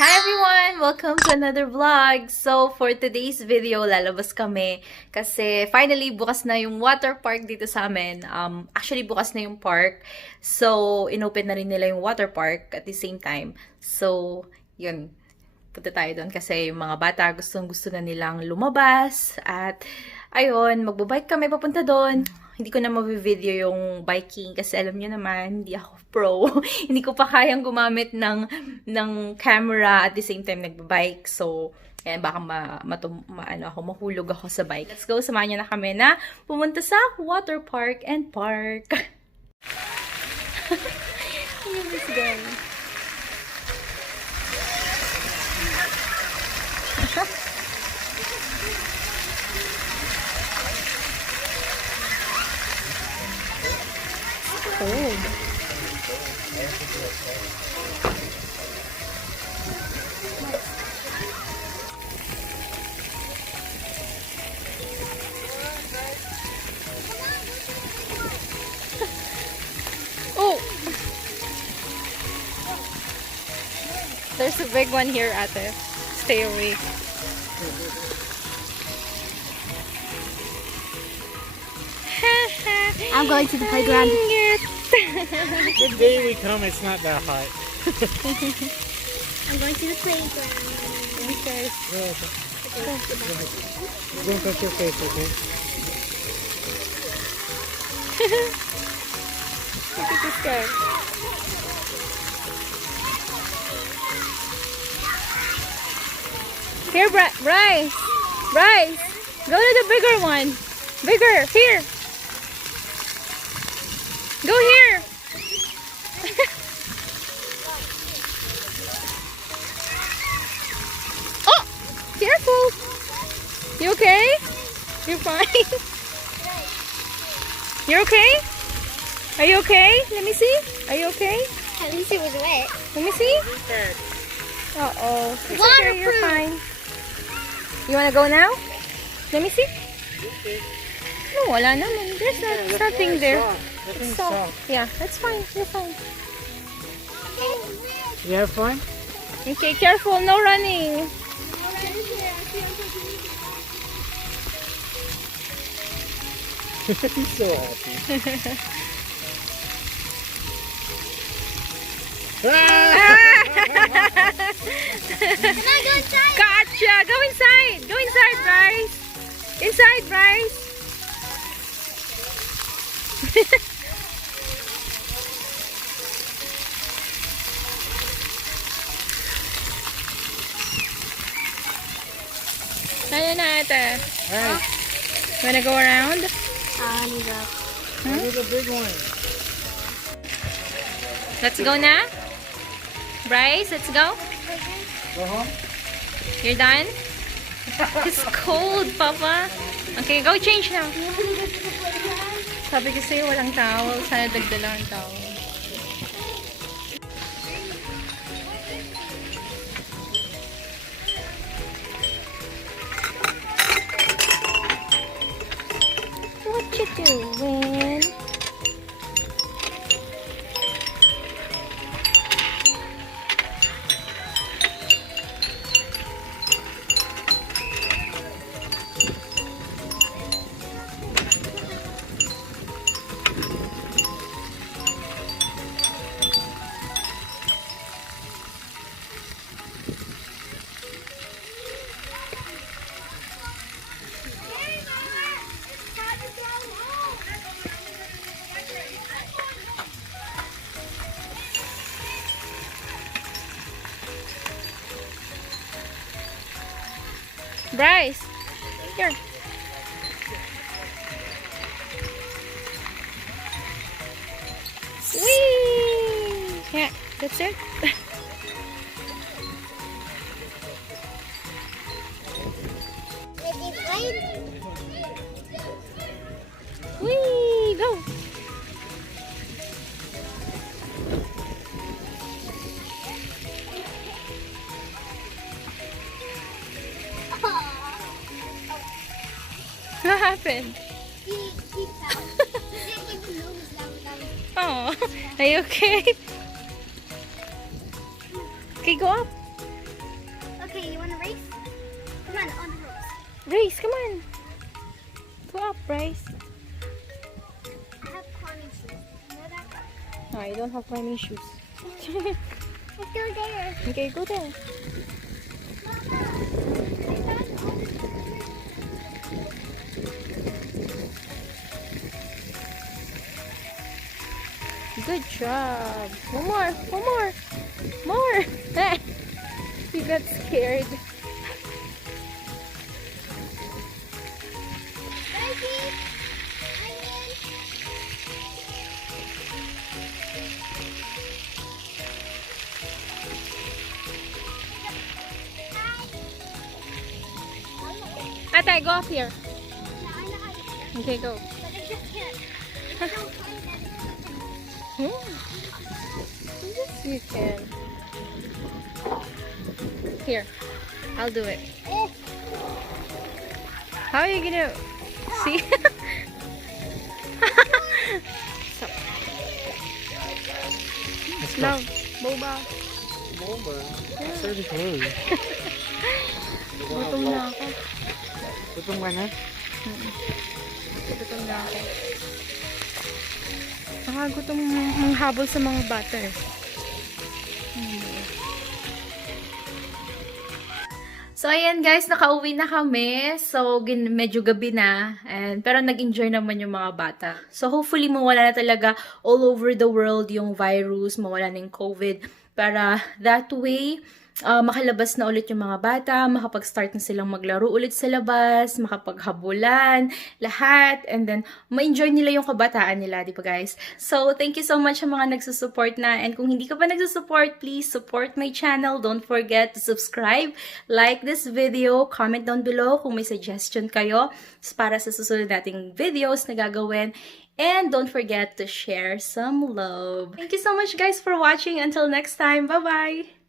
Hi everyone! Welcome to another vlog! So, for today's video, lalabas kami kasi finally bukas na yung water park dito sa amin. Actually, bukas na yung park. So, inopen na rin nila yung water park at the same time. So, yun. Punta tayo doon kasi yung mga bata gustong-gusto na nilang lumabas. At, ayun, magbabike kami papunta doon. Hindi ko na mabivideo yung biking kasi alam niyo naman, hindi ako pro. Hindi ko pa kayang gumamit ng camera at the same time nagbabike. So, ayan, baka mahulog ako sa bike. Let's go, samahan niyo na kami na pumunta sa water park and park. Look at this guy. Cold. Oh! There's a big one here, ate. Stay away. I'm going to the playground. The day we come, it's not that hot. I'm going to the playground. Okay. Don't touch your face, okay? Look at this guy. Here, Bryce! Bryce! Go to the bigger one! Bigger! Here! Go here! Oh! Careful! You okay? You're fine? You're okay? Are you okay? Let me see. Are you okay? At least it was wet. Let me see. Uh-oh. It's okay, you're fine. You wanna go now? Let me see. No, wala naman. There's nothing there. It's soft. Yeah, that's fine. You're fine. You have fun? Okay, careful. No running. He's so happy. Can I go inside? Gotcha! Go inside! Go inside, Bryce! Inside, Bryce! Ano na ate? Hey, Wanna go around? I need to. look at the big one. Let's go na? Bryce, let's go? Go home? You're done? It's cold, Papa. Okay, go change now. Sabi kasi walang towel. Sana dagdala ang towel. What you doing? Bryce, here. Whee! Yeah, that's it. Whee! Go! What happened? Oh, are you okay? Okay, go up. Bryce, come on. Go up, Bryce. I have climbing shoes. You know that? No, I don't have climbing shoes. Let's go there. Okay, go there. Good job. One more. One more. More. You got scared. Ate, go up here. Okay, go. But I just can't. I don't climb that. Yes, you can. Here, I'll do it. How are you gonna see? Stop. Let's No, boba. Boba. It's already closed. Gutom na ako. Gutom ka na? Gutom na ako. Nakagutom manghabol sa mga bata eh. So, ayan guys, nakauwi na kami. So, medyo gabi na. Pero nag-enjoy naman yung mga bata. So, hopefully, mawala na talaga all over the world yung virus, mawala na yung COVID. Para that way, makalabas na ulit yung mga bata, makapag-start na silang maglaro ulit sa labas, makapaghabulan, lahat, and then, ma-enjoy nila yung kabataan nila, di ba guys? So, thank you so much sa mga nagsusupport na, and kung hindi ka pa nagsusupport, please support my channel. Don't forget to subscribe, like this video, comment down below kung may suggestion kayo para sa susunod nating videos na gagawin. And don't forget to share some love. Thank you so much guys for watching. Until next time, bye-bye!